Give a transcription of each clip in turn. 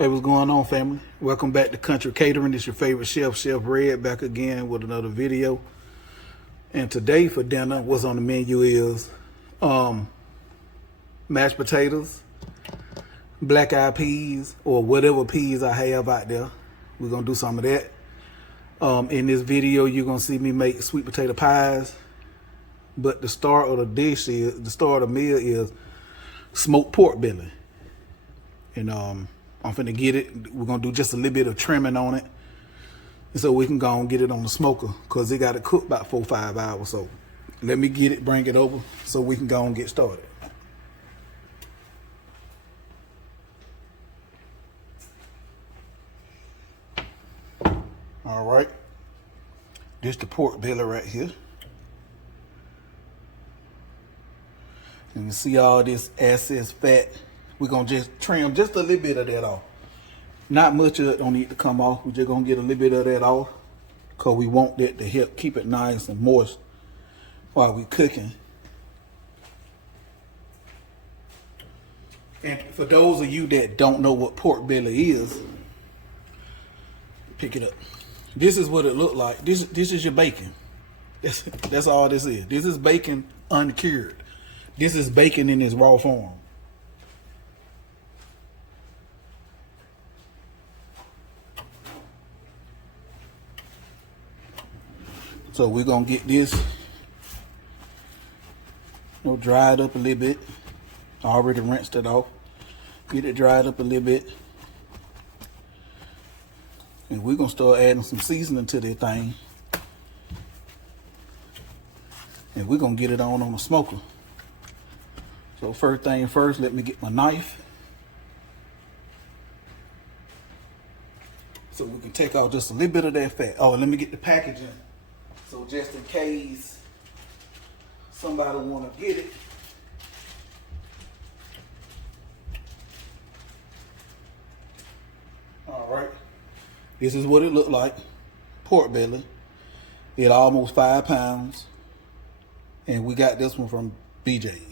Hey, what's going on, family? Welcome back to Country Catering. It's your favorite chef, Chef Red, back again with another video. And today for dinner, what's on the menu is mashed potatoes, black eyed peas, or whatever peas I have out there. We're gonna do some of that. In this video, you're gonna see me make sweet potato pies. But the star of the dish is, the star of the meal is smoked pork belly. And I'm finna get it. We're gonna do just a little bit of trimming on it, so we can go and get it on the smoker, cause it got to cook about 4 or 5 hours. So let me get it, bring it over, so we can go and get started. All right, this the pork belly right here. You can see all this excess fat. We're gonna just trim just a little bit of that off. Not much of it don't need to come off. We're just gonna get a little bit of that off, because we want that to help keep it nice and moist while we cooking. And for those of you that don't know what pork belly is, pick it up. This is what it looked like. This is your bacon. That's all this is. This is bacon uncured. This is bacon in its raw form. So we're gonna get this dried up a little bit. I already rinsed it off. Get it dried up a little bit. And we're gonna start adding some seasoning to that thing. And we're gonna get it on the smoker. So first thing first, let me get my knife, so we can take out just a little bit of that fat. Oh, and let me get the packaging, so just in case somebody want to get it. All right, this is what it looked like. Pork belly. It almost 5 pounds, and we got this one from BJ's.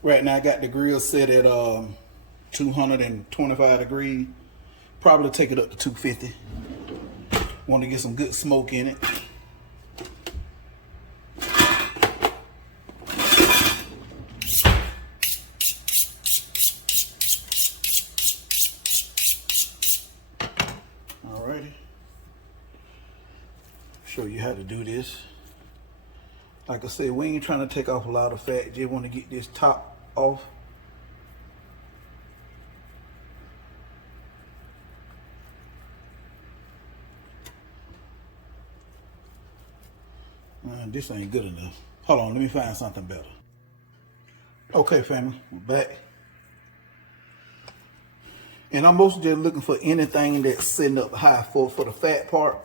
Right now I got the grill set at 225 degrees. Probably take it up to 250. Want to get some good smoke in it. Alrighty. Show you how to do this. Like I said, we ain't trying to take off a lot of fat. Just want to get this top off. This ain't good enough. Hold on, let me find something better. Okay, family, we're back. And I'm mostly just looking for anything that's sitting up high for the fat part.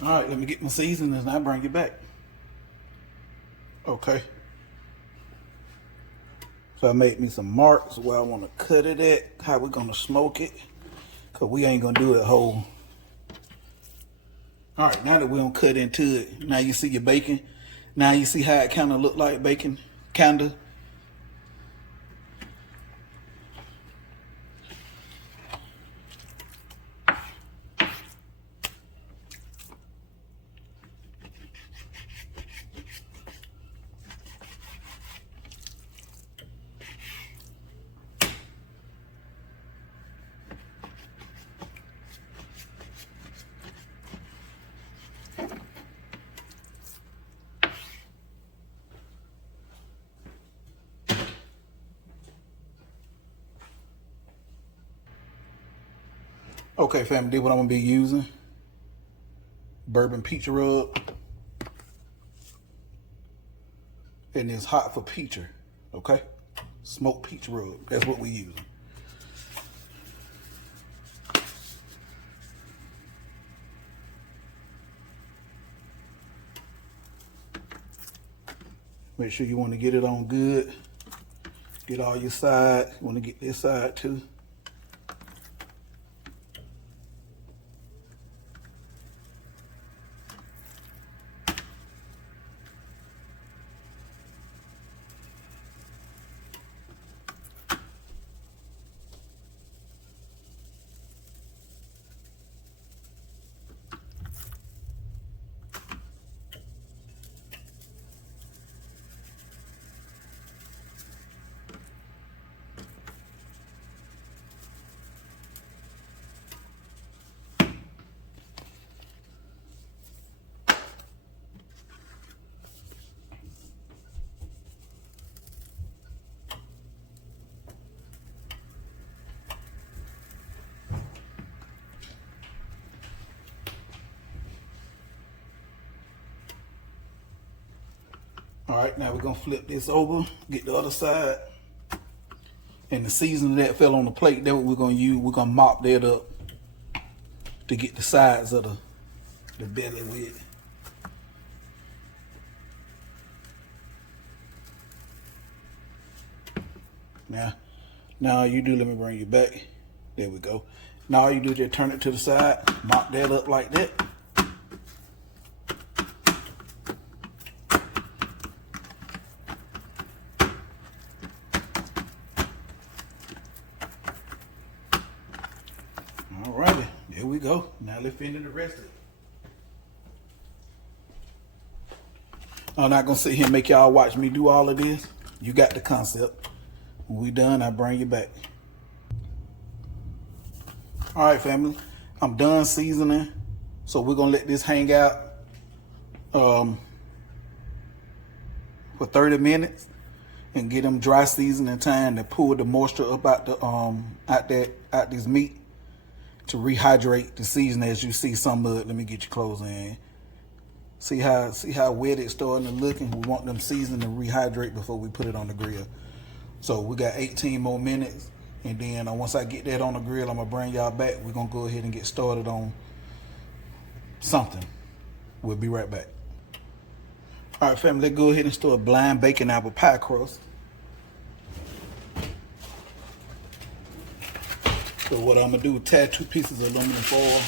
All right, let me get my seasonings and I'll bring it back. Okay. So I made me some marks where I want to cut it at, how we're going to smoke it, because we ain't going to do it whole. All right, now that we don't cut into it, now you see your bacon. Now you see how it kind of look like bacon, kind of. Okay, family, this is what I'm gonna be using. Bourbon peach rub. and it's hot for peacher, okay? Smoked peach rub, that's what we use. Make sure you want to get it on good. Get all your sides. You want to get this side too. All right, now we're gonna flip this over, get the other side. And the seasoning that fell on the plate, that's what we're gonna use. We're gonna mop that up to get the sides of the belly with. Now all you do, let me bring you back. There we go. Now all you do is just turn it to the side, mop that up like that. Alrighty, there we go. Now let's finish the rest of it. I'm not gonna sit here and make y'all watch me do all of this. You got the concept. When we done, I'll bring you back. All right, family, I'm done seasoning. So we're gonna let this hang out for 30 minutes and get them dry seasoning time to pull the moisture up out the out this meat to rehydrate the seasoning. As you see some of it, let me get you close in. See how wet it's starting to look, and we want them seasoning to rehydrate before we put it on the grill. So we got 18 more minutes, and then once I get that on the grill, I'm gonna bring y'all back. We're gonna go ahead and get started on something. We'll be right back. All right, family, let's go ahead and start blind baking apple pie crust. So what I'm gonna do, tie 2 pieces of aluminum foil.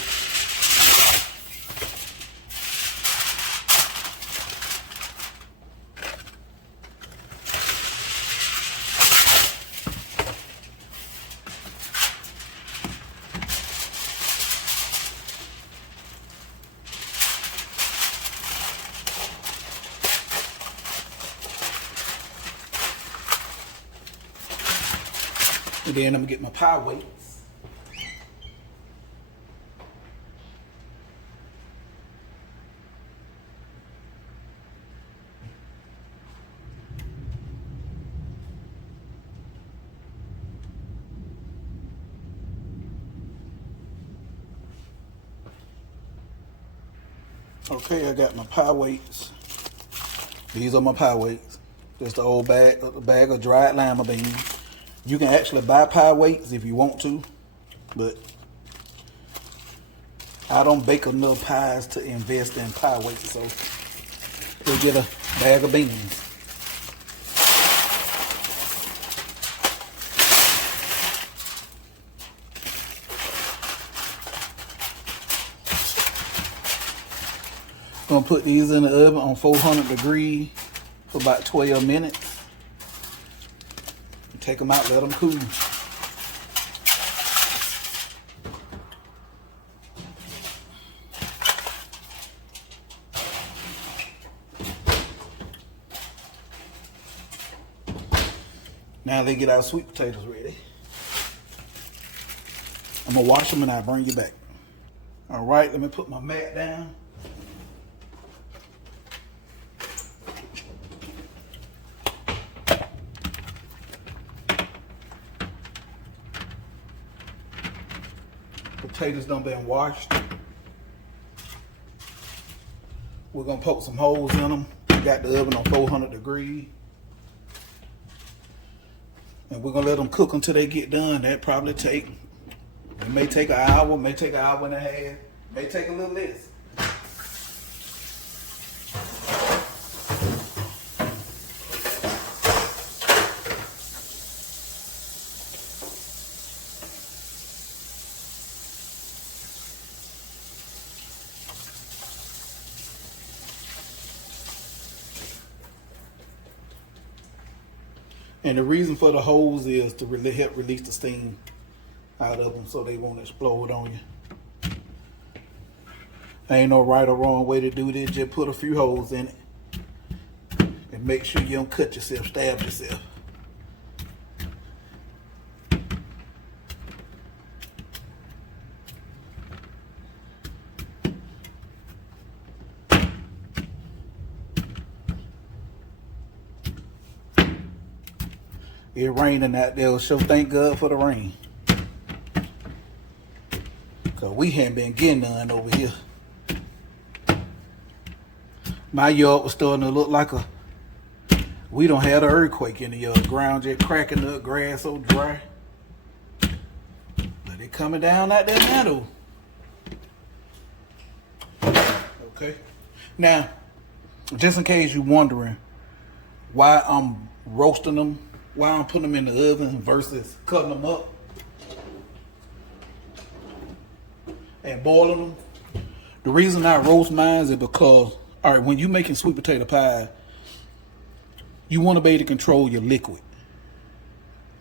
And then I'm gonna get my pie weights. Okay, I got my pie weights. These are my pie weights. Just the old bag of dried lima beans. You can actually buy pie weights if you want to, but I don't bake enough pies to invest in pie weights, so we'll get a bag of beans. I'm gonna put these in the oven on 400 degrees for about 12 minutes. Take them out, let them cool. Now they get our sweet potatoes ready. I'm gonna wash them and I'll bring you back. All right, let me put my mat down. Potatoes done been washed. We're gonna poke some holes in them. We got the oven on 400 degrees. And we're gonna let them cook until they get done. That probably it may take an hour, may take an hour and a half, may take a little less. And the reason for the hose is to really help release the steam out of them so they won't explode on you. Ain't no right or wrong way to do this. Just put a few holes in it. And make sure you don't cut yourself, stab yourself. It raining out there, so thank God for the rain. Cause we haven't been getting none over here. My yard was starting to look like we don't have an earthquake in the yard. Ground just cracking up, grass so dry. But it coming down out there now though. Okay. Now, just in case you're wondering why I'm roasting them, why I'm putting them in the oven versus cutting them up and boiling them. The reason I roast mine is because, all right, when you're making sweet potato pie, you want to be able to control your liquid.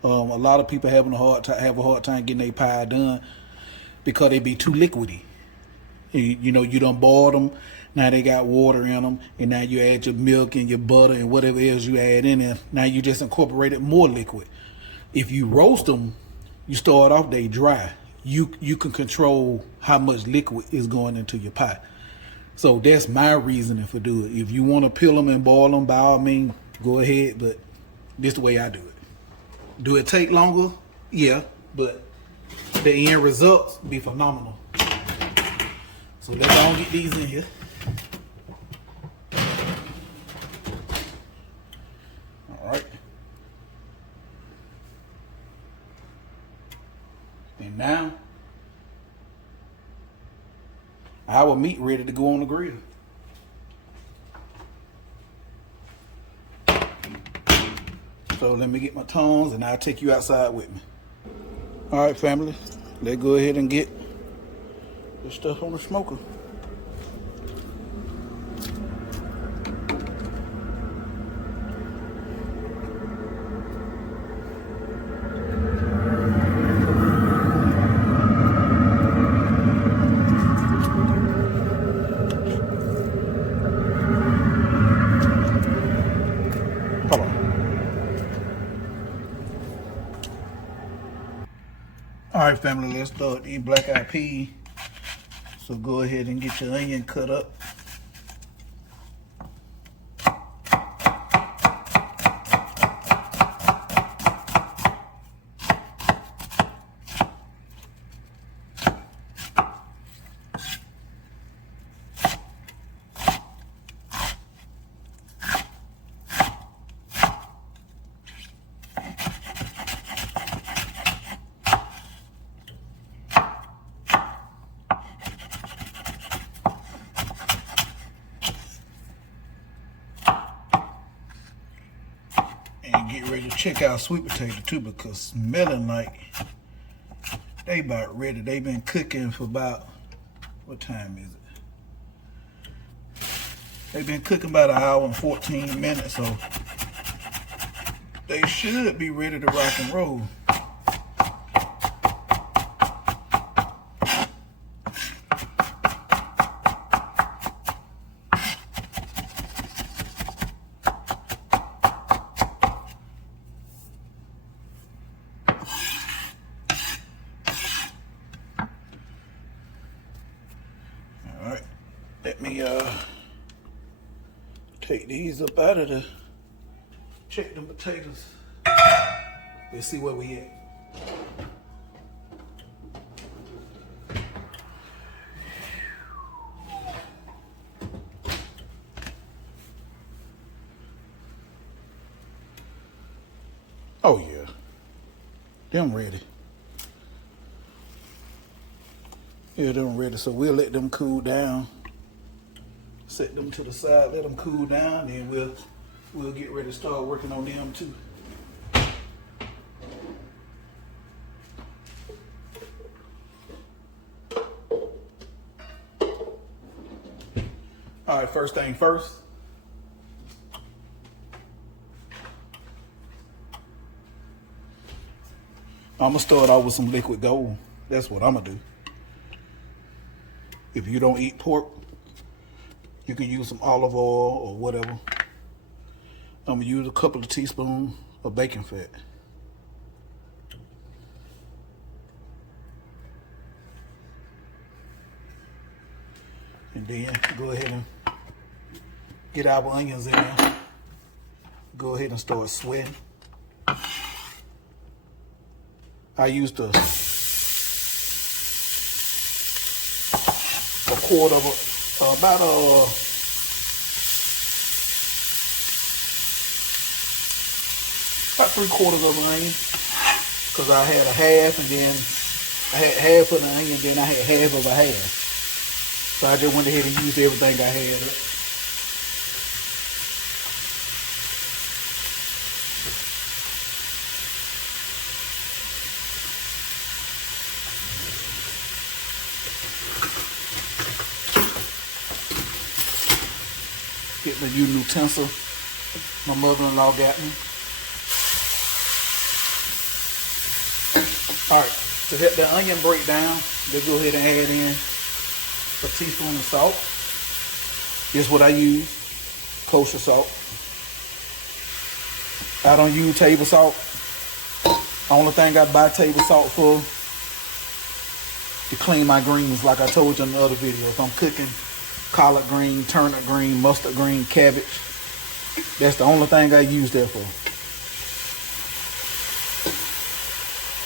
A lot of people have a hard time getting their pie done because they be too liquidy. You know, you done boiled them, now they got water in them, and now you add your milk and your butter and whatever else you add in there. Now you just incorporated more liquid. If you roast them, you start off they dry. You can control how much liquid is going into your pie. So that's my reasoning for doing it. If you want to peel them and boil them, by all means, go ahead. But this is the way I do it. Do it take longer? Yeah, but the end results be phenomenal. So let's all get these in here. All right. And now, our meat ready to go on the grill. So let me get my tongs and I'll take you outside with me. All right, family, let's go ahead and get this stuff on the smoker. Hold on. All right, family, let's start these black-eyed peas. So go ahead and get your onion cut up. And get ready to check out sweet potato too, because smelling like they about ready. They've been cooking for about, what time is it? They've been cooking about 1 hour and 14 minutes, so they should be ready to rock and roll. Let me take these up out of the, check them potatoes. Let's see where we at. Oh yeah, them ready. Yeah, them ready. So we'll let them cool down. Set them to the side, let them cool down, and we'll get ready to start working on them too. All right, first thing first. I'm gonna start off with some liquid gold. That's what I'm gonna do. If you don't eat pork, you can use some olive oil or whatever. I'm gonna use a couple of teaspoons of bacon fat. And then go ahead and get our onions in there. Go ahead and start sweating. I used about three-quarters of an onion, because I had a half, and then I had half of the onion, then I had half of a half. So I just went ahead and used everything I had. Get the new utensil my mother-in-law got me. Alright, to help the onion break down, just go ahead and add in a teaspoon of salt. This is what I use, kosher salt. I don't use table salt. The only thing I buy table salt for to clean my greens, like I told you in the other video. If I'm cooking collard green, turnip green, mustard green, cabbage, that's the only thing I use that for.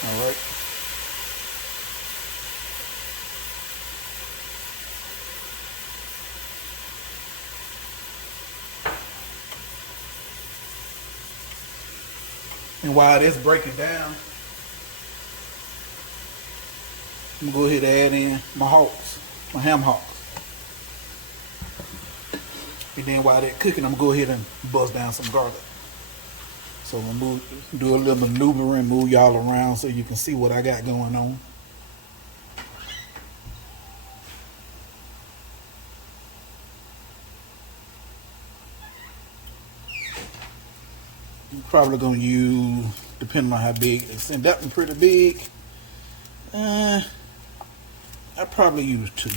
All right. And while it's breaking down, I'm gonna go ahead and add in my hocks, my ham hocks. And then while they're cooking, I'm gonna go ahead and bust down some garlic. So I'm gonna do a little maneuvering, move y'all around so you can see what I got going on. I'm probably gonna use, depending on how big it is. And that one pretty big. I probably use 2.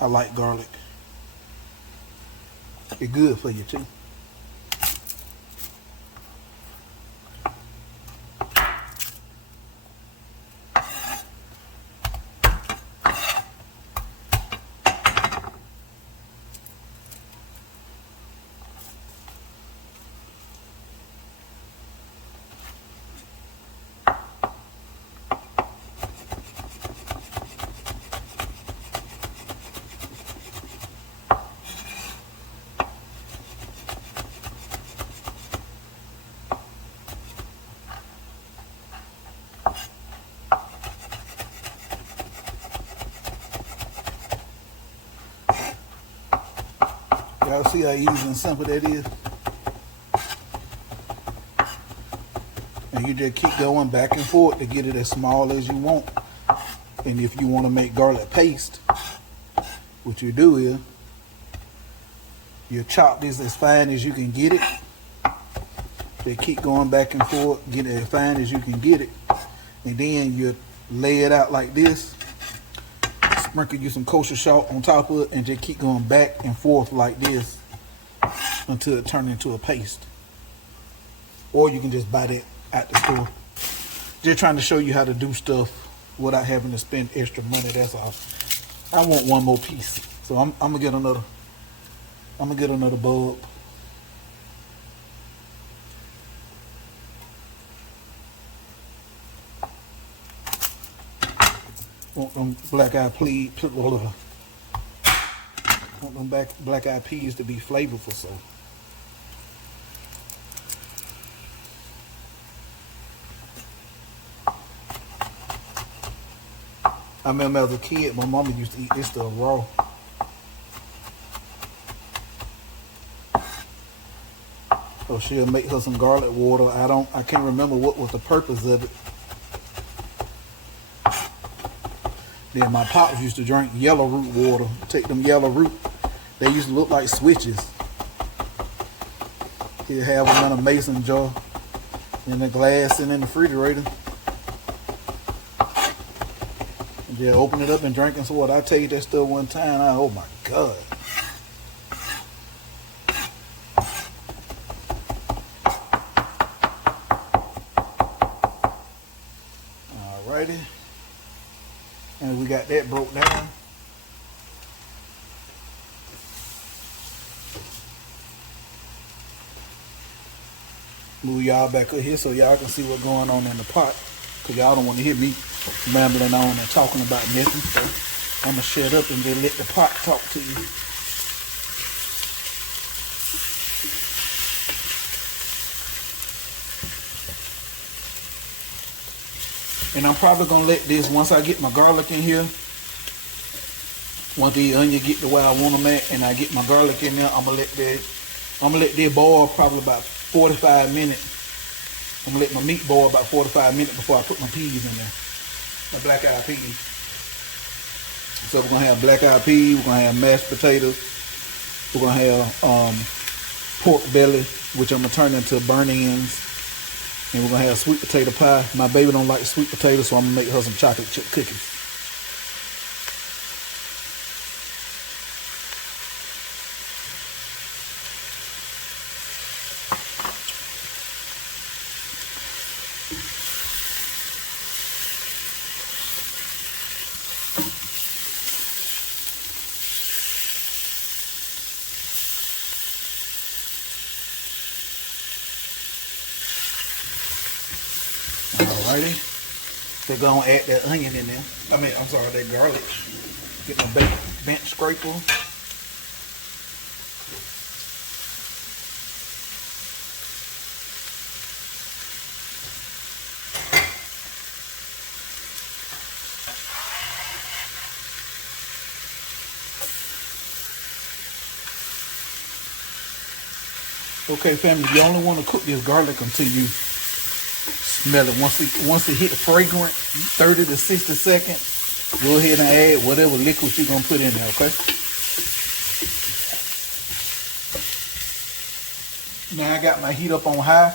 I like garlic. It's good for you too. Y'all see how easy and simple that is? And you just keep going back and forth to get it as small as you want. And if you want to make garlic paste, what you do is you chop this as fine as you can get it. They keep going back and forth, get it as fine as you can get it. And then you lay it out like this. Sprinkle you some kosher salt on top of it, and just keep going back and forth like this until it turns into a paste. Or you can just buy that at the store. Just trying to show you how to do stuff without having to spend extra money, that's all. I want one more piece, so I'm gonna get another bulb. Want them black-eyed peas, want them black-eyed peas to be flavorful, so. I remember as a kid, my mama used to eat this stuff raw. So she'll make her some garlic water. I can't remember what was the purpose of it. Then my pops used to drink yellow root water. Take them yellow root. They used to look like switches. He'd have them in a mason jar in the glass and in the refrigerator. And just open it up and drink some water. I tell you that stuff one time. Oh my God. Alrighty. And we got that broke down. Move y'all back up here so y'all can see what's going on in the pot. Because y'all don't want to hear me rambling on and talking about nothing. So I'm going to shut up and then let the pot talk to you. And I'm probably going to let this, once I get my garlic in here, once the onion get to where I want them at, and I get my garlic in there, I'm gonna let that boil probably about 45 minutes. I'm gonna let my meat boil about 45 minutes before I put my peas in there, my black-eyed peas. So we're gonna have black-eyed peas, we're gonna have mashed potatoes, we're gonna have pork belly, which I'm gonna turn into burnt ends, and we're gonna have sweet potato pie. My baby don't like sweet potatoes, so I'm gonna make her some chocolate chip cookies. Alrighty, they're gonna add that onion in there. I'm sorry, that garlic. Get my bench scraper. Okay, family, you only want to cook this garlic until you smell it. Once it hit fragrant, 30 to 60 seconds, go ahead and add whatever liquid you're gonna put in there, okay? Now I got my heat up on high.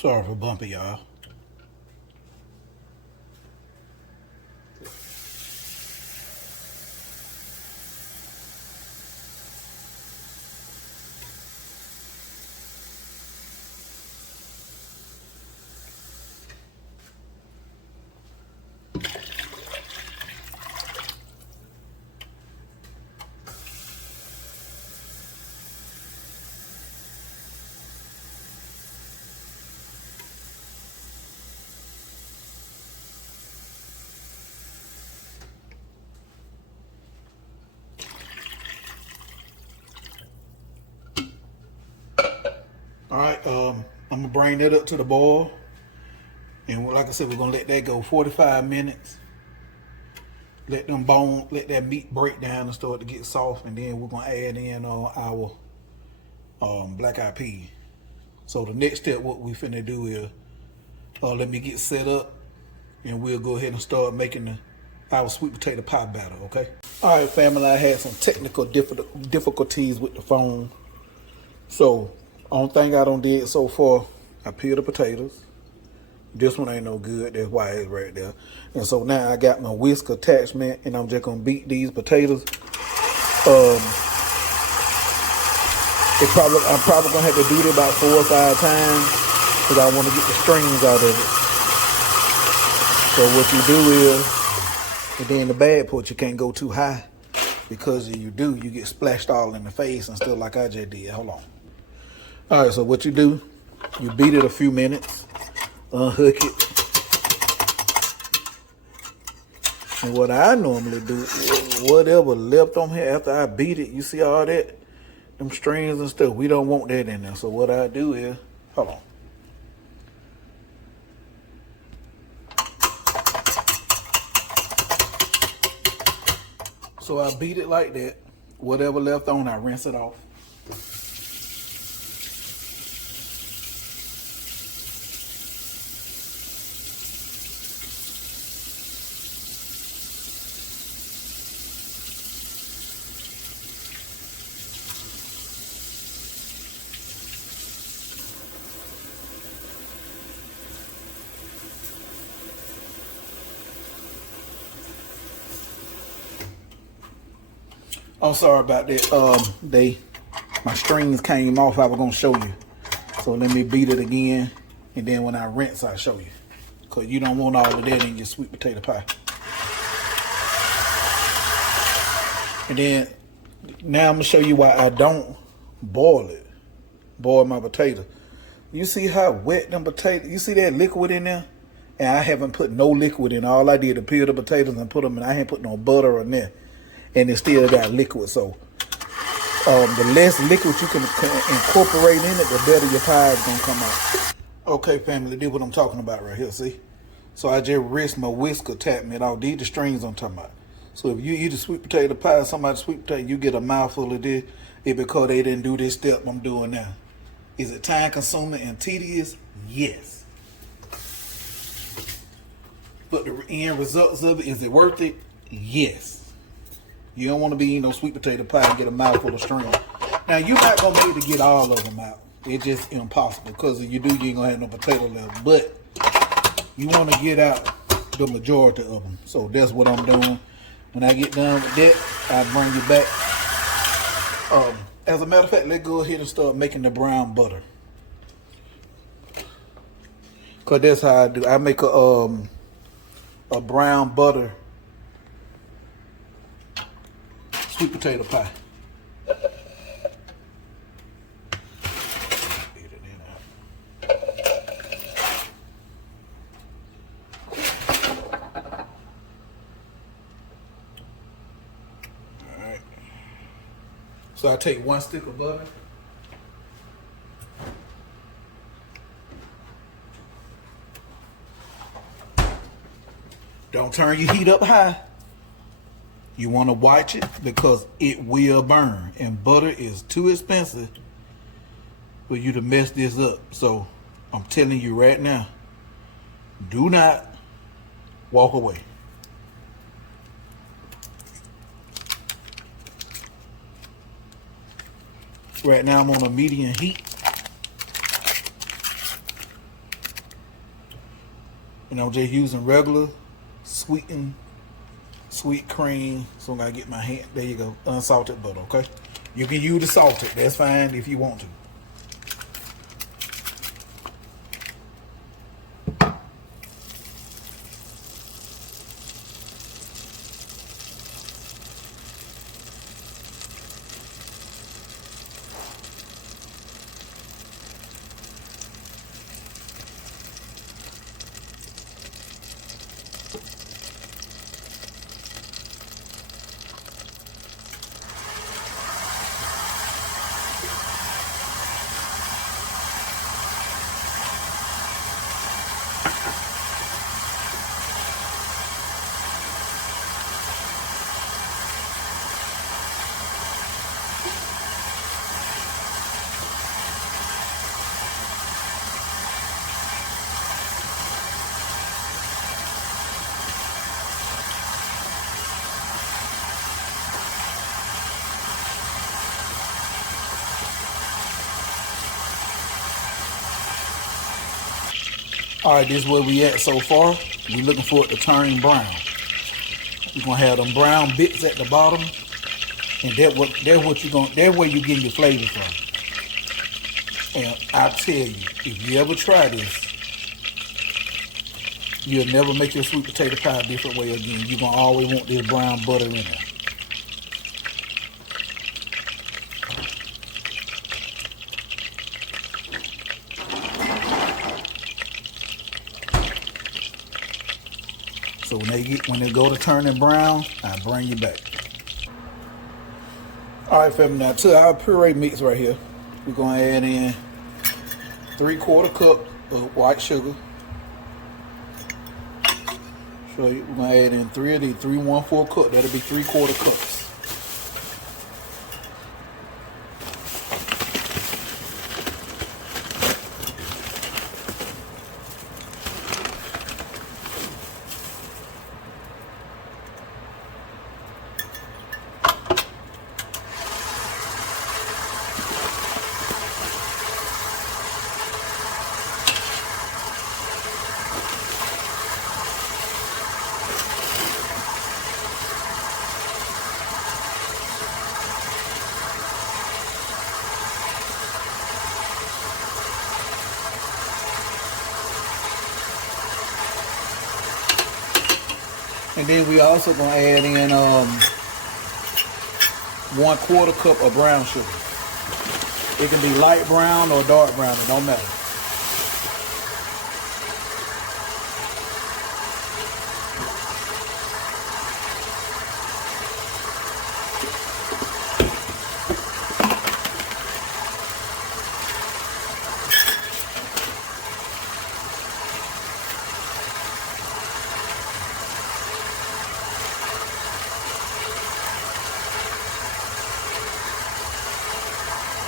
Sorry for bumping y'all. All right, I'm gonna bring that up to the boil, and like I said, we're gonna let that go 45 minutes. Let that meat break down and start to get soft, and then we're gonna add in our black-eyed pea. So the next step, what we finna do is let me get set up, and we'll go ahead and start making our sweet potato pie batter. Okay. All right, family. I had some technical difficulties with the phone, so. Only thing I done did so far, I peeled the potatoes. This one ain't no good, that's why it's right there. And so now I got my whisk attachment, and I'm just gonna beat these potatoes. I'm probably gonna have to do it about 4 or 5 times because I want to get the strings out of it. So what you do is, and then the bad part, you can't go too high, because if you do, you get splashed all in the face and stuff like I just did. Hold on. All right, so what you do, you beat it a few minutes, unhook it. And what I normally do, whatever left on here after I beat it, you see all that? Them strings and stuff, we don't want that in there. So what I do is, hold on. So I beat it like that. Whatever left on, I rinse it off. I'm sorry about that. My strings came off. I was gonna show you. So let me beat it again, and then when I rinse, I'll show you. Cause you don't want all of that in your sweet potato pie. And then now I'm gonna show you why I don't boil it. Boil my potato. You see how wet them potatoes? You see that liquid in there? And I haven't put no liquid in. All I did is peel the potatoes and put them in. I ain't put no butter in there. And it still got liquid. So the less liquid you can incorporate in it, the better your pie is gonna come out. Okay, family, this is what I'm talking about right here. See? So I just rinsed my whisker, tapping it off. These the strings I'm talking about. So if you eat a sweet potato pie, somebody's sweet potato, you get a mouthful of this. It's because they didn't do this step I'm doing now. Is it time consuming and tedious? Yes. But the end results of it, is it worth it? Yes. You don't want to be eating no sweet potato pie and get a mouthful of string. Now, you're not going to be able to get all of them out. It's just impossible, because if you do, you ain't going to have no potato left. But you want to get out the majority of them. So that's what I'm doing. When I get done with that, I bring you back. As a matter of fact, let's go ahead and start making the brown butter. Because that's how I do. I make a brown butter sweet potato pie. Alright. So I take 1 stick of butter. Don't turn your heat up high. You want to watch it because it will burn, and butter is too expensive for you to mess this up. So I'm telling you right now, do not walk away. Right now I'm on a medium heat. And I'm just using regular sweet cream. So I'm gonna get my hand, there you go, unsalted butter, okay? You can use the salted, that's fine if you want to. All right, this is where we at so far. We're looking for it to turn brown. You're gonna have them brown bits at the bottom, and that's where you getting your flavor from. And I tell you, if you ever try this, You'll never make your sweet potato pie a different way again. You're gonna always want this brown butter in there. So when they go to turning brown, I bring you back. All right, family. Now to our puree mix right here, we're gonna add in 3/4 cup of white sugar. So we're gonna add in 3 of these, 3 1/4 cup. That'll be 3/4 cups. And then we also gonna add in 1/4 cup of brown sugar. It can be light brown or dark brown, it don't matter.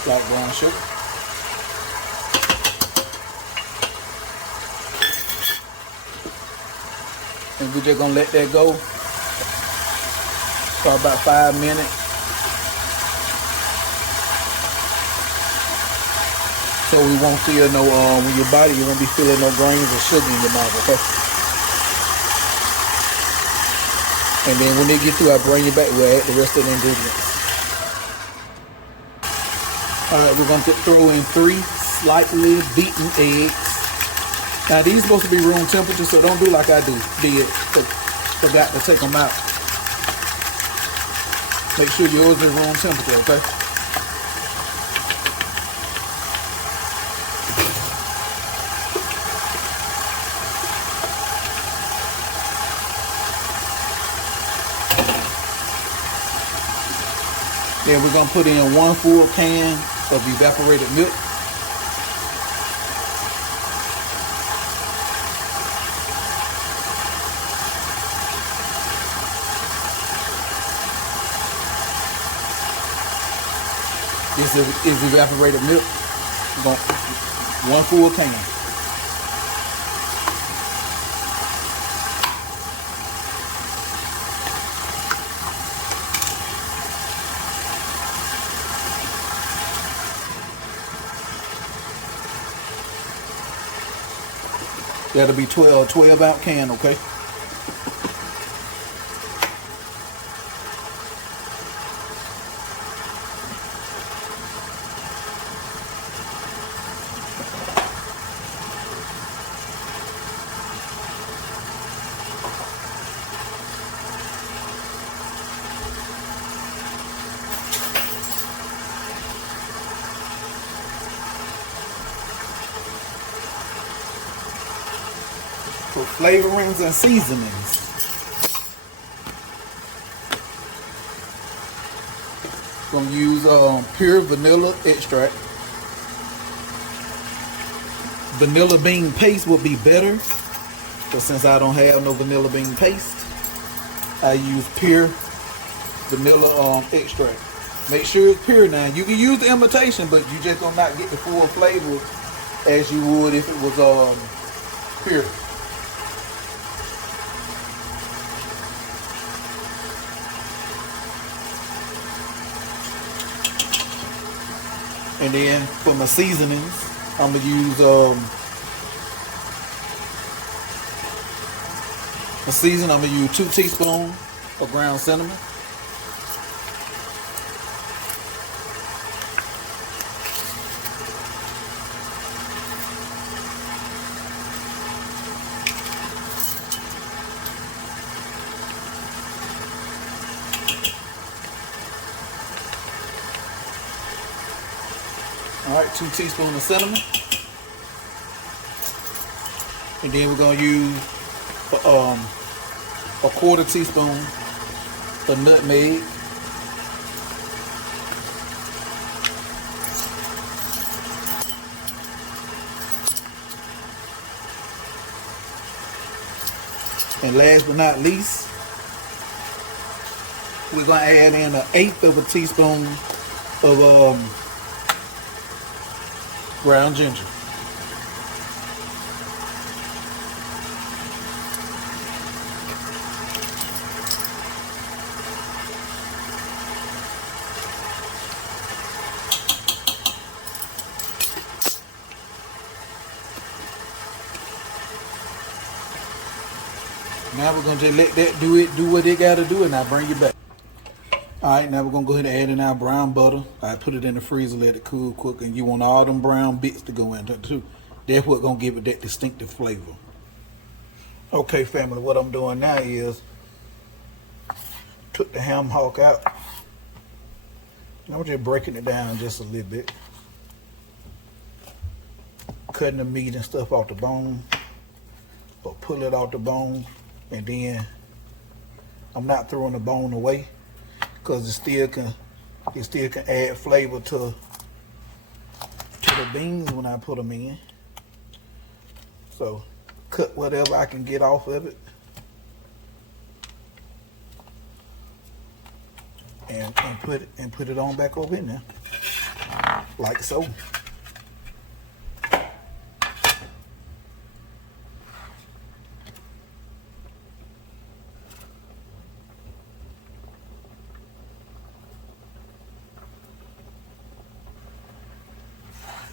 Light brown sugar. And we're just gonna let that go for about 5 minutes. So we won't feel no, when your body, you won't be feeling no grains of sugar in your mouth, okay? And then when they get through, I bring you back, we'll add the rest of the ingredients. Alright, we're going to throw in 3 slightly beaten eggs. Now these supposed to be room temperature, so don't do like I did. Forgot to take them out. Make sure yours is room temperature, okay? Then we're going to put in 1 full can of evaporated milk. This is evaporated milk. 1 full can. That'll be 12 ounce can, okay? For flavorings and seasonings, I'm gonna use pure vanilla extract. Vanilla bean paste would be better, but since I don't have no vanilla bean paste, I use pure vanilla extract. Make sure it's pure. Now you can use the imitation, but you just gonna not get the full flavor as you would if it was pure. And then for my seasonings, I'm gonna use I'm gonna use 2 teaspoons of ground cinnamon. All right, 2 teaspoons of cinnamon. And then we're gonna use a quarter teaspoon of nutmeg. And last but not least, we're gonna add in 1/8 of a teaspoon of ground ginger. Now we're gonna just let that do what it gotta do, and I'll bring you back. All right, now we're gonna go ahead and add in our brown butter. I put it in the freezer, let it cool quick, and you want all them brown bits to go into it too. That's what's gonna give it that distinctive flavor. Okay, family, what I'm doing now is took the ham hock out. And I'm just breaking it down just a little bit, cutting the meat and stuff off the bone, or pull it off the bone, and then I'm not throwing the bone away, because it still can add flavor to the beans when I put them in. So cut whatever I can get off of it, and put it on back over in there, like so.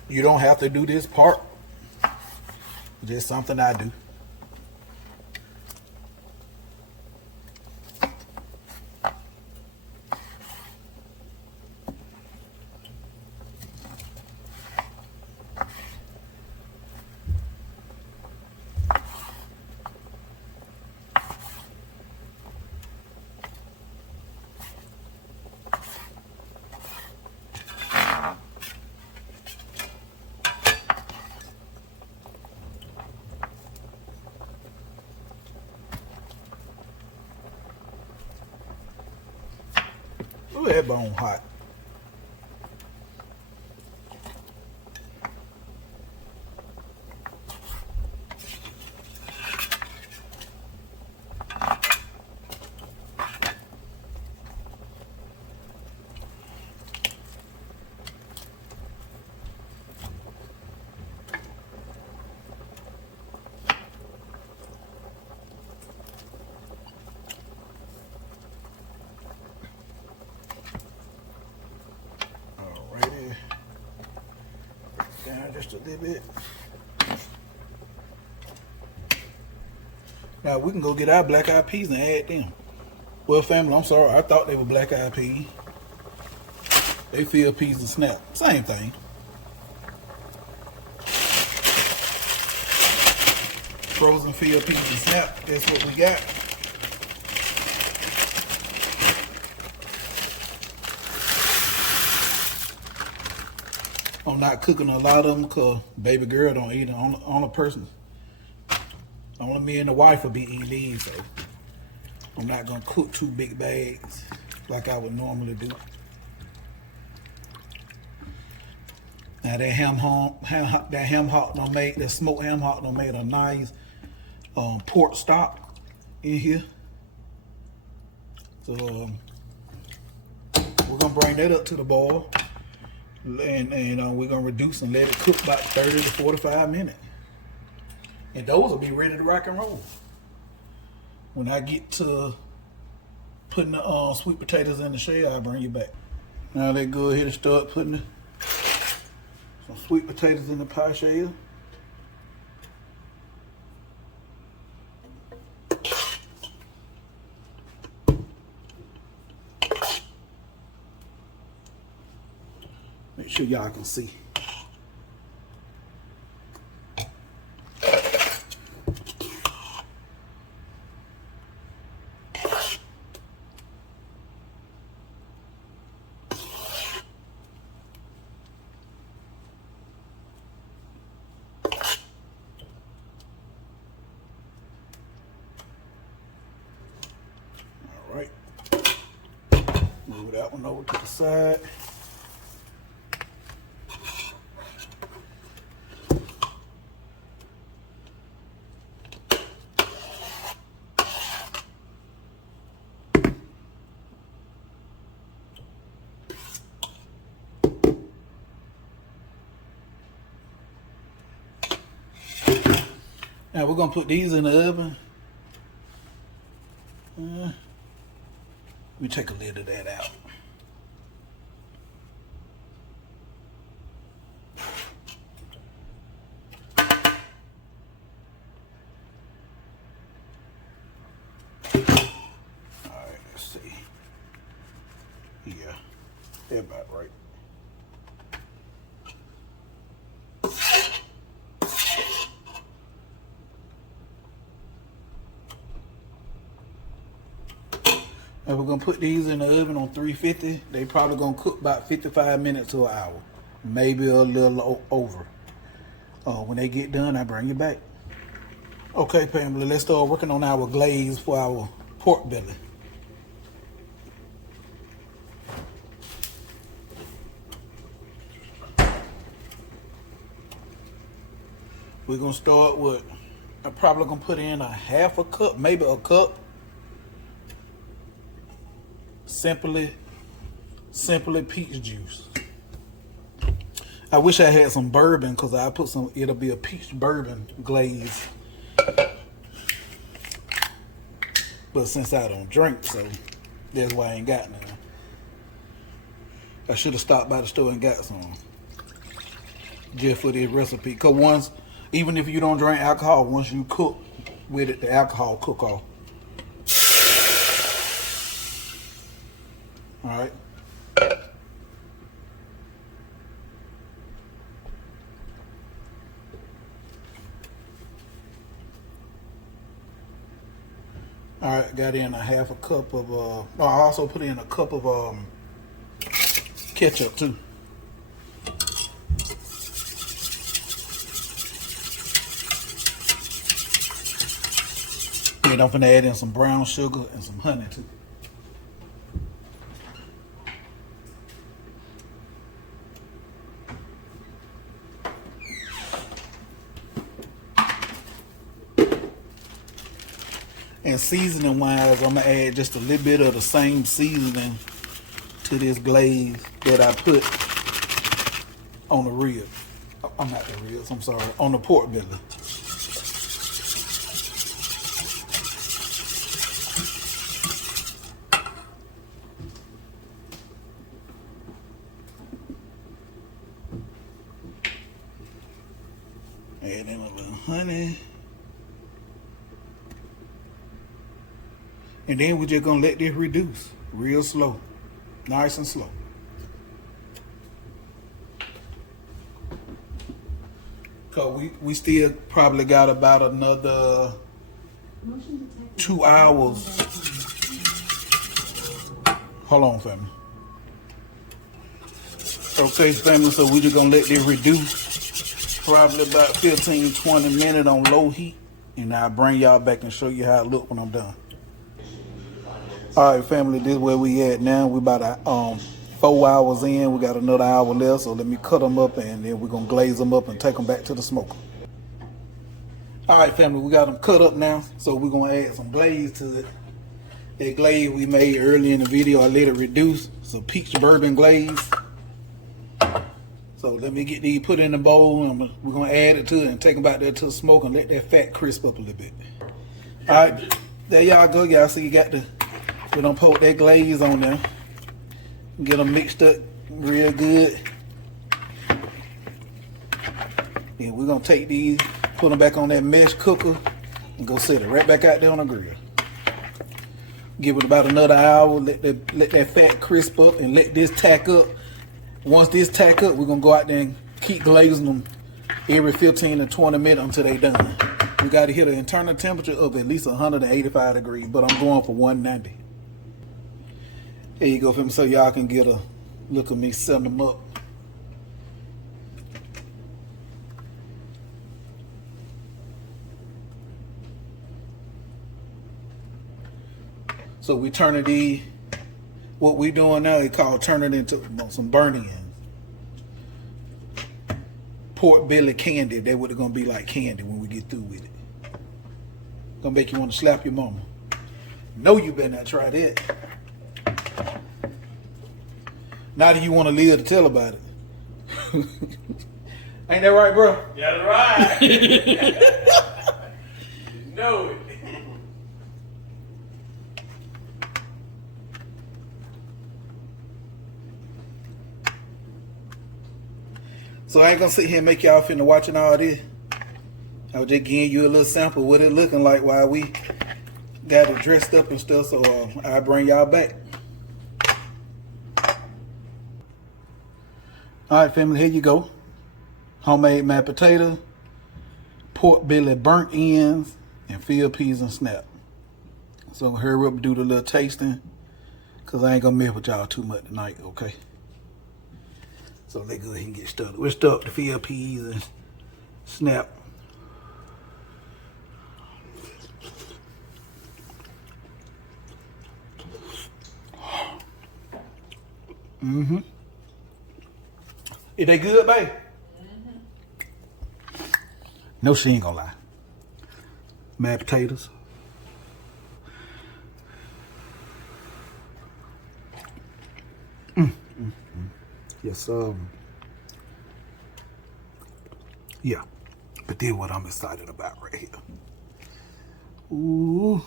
You don't have to do this part. It's just something I do. Ooh, that bone hot. Down just a little bit. Now we can go get our black eyed peas and add them. Well, family, I'm sorry. I thought they were black eyed peas. They field peas and snap. Same thing. Frozen field peas and snap. That's what we got. I'm not cooking a lot of them because baby girl don't eat it. Only person, only me and the wife will be eating these, so I'm not gonna cook 2 big bags like I would normally do. Now that ham hock done made, that smoked ham hock done made a nice pork stock in here. So we're gonna bring that up to the boil. And we're gonna reduce and let it cook about 30 to 45 minutes, and those will be ready to rock and roll. When I get to putting the sweet potatoes in the shell, I'll bring you back. Now let's go ahead and start putting some sweet potatoes in the pie shell. Make sure y'all can see. right. Move that one over to the side. Now we're gonna put these in the oven. Let me take a lid of that out. Alright, let's see. Yeah, they're about right. And we're gonna put these in the oven on 350. They probably gonna cook about 55 minutes to an hour, maybe a little over. When they get done, I bring you back. Okay, family, let's start working on our glaze for our pork belly. We're gonna start with, I'm probably gonna put in a half a cup, maybe a cup. Simply peach juice. I wish I had some bourbon, because I put some, it'll be a peach bourbon glaze. But since I don't drink, so that's why I ain't got none. I should have stopped by the store and got some. Just for this recipe. Because once, even if you don't drink alcohol, once you cook with it, the alcohol cook off. All right. All right, got in a half a cup of, I also put in a cup of ketchup too. And I'm gonna add in some brown sugar and some honey too. And seasoning wise, I'm gonna add just a little bit of the same seasoning to this glaze that I put on the rib. I'm not the ribs, I'm sorry, on the pork belly. Add in a little honey. And then we're just gonna let this reduce real slow, nice and slow. Cause we still probably got about another 2 hours. Hold on, family. Okay, family, so we're just gonna let this reduce probably about 15-20 minutes on low heat, and I'll bring y'all back and show you how it look when I'm done. All right, family, this is where we at now. We about 4 hours in. We got another hour left, so let me cut them up, and then we're gonna glaze them up and take them back to the smoker. All right, family, we got them cut up now, so we're gonna add some glaze to it. That glaze we made earlier in the video, I let it reduce. It's a peach bourbon glaze. So let me get these put in the bowl, and we're gonna add it to it and take them back there to the smoker and let that fat crisp up a little bit. All right, there y'all go, y'all. So you got the, we done poke that glaze on there. Get them mixed up real good. Then we're gonna take these, put them back on that mesh cooker, and go set it right back out there on the grill. Give it about another hour, let that fat crisp up, and let this tack up. Once this tack up, we're gonna go out there and keep glazing them every 15 to 20 minutes until they done. We gotta hit an internal temperature of at least 185 degrees, but I'm going for 190. There you go, family, so y'all can get a look at me setting them up. So we turning these, what we doing now is called turning into some burn-ins. Pork belly candy. That's what it's gonna be like candy when we get through with it. Gonna make you want to slap your mama. No, you better not try that. Now that you want to live to tell about it. Ain't that right, bro? Yeah, right. You know it. So I ain't gonna sit here and make y'all finna watching all this. I was just giving you a little sample of what it looking like while we got it dressed up and stuff. So I'll bring y'all back. All right, family, here you go. Homemade mashed potato, pork belly burnt ends, and field peas and snap. So hurry up and do the little tasting, because I ain't gonna mess with y'all too much tonight, okay? So let's go ahead and get started. We'll start the field peas and snap. Mm-hmm. Is they good, babe? Mm-hmm. No, she ain't gonna lie. Mashed potatoes. Yes, yeah. But then what I'm excited about right here. Ooh.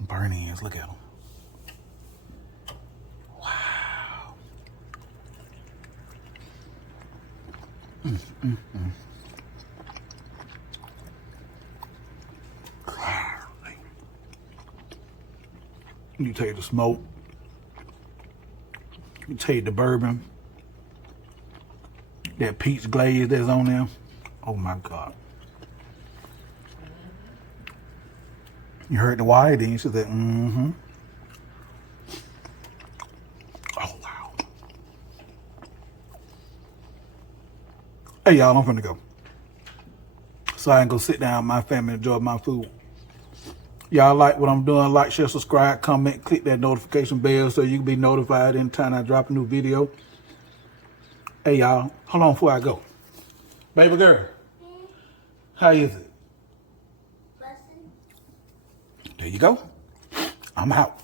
Burn ends, look at them. Wow. You take the smoke. You take the bourbon. That peach glaze that's on there. Oh my God. You heard the wire, then you said that, mm-hmm. Oh, wow. Hey, y'all, I'm finna go. So I ain't gonna sit down with my family and enjoy my food. Y'all like what I'm doing, like, share, subscribe, comment, click that notification bell so you can be notified anytime I drop a new video. Hey, y'all, hold on before I go. Baby girl, how is it? There you go. I'm out.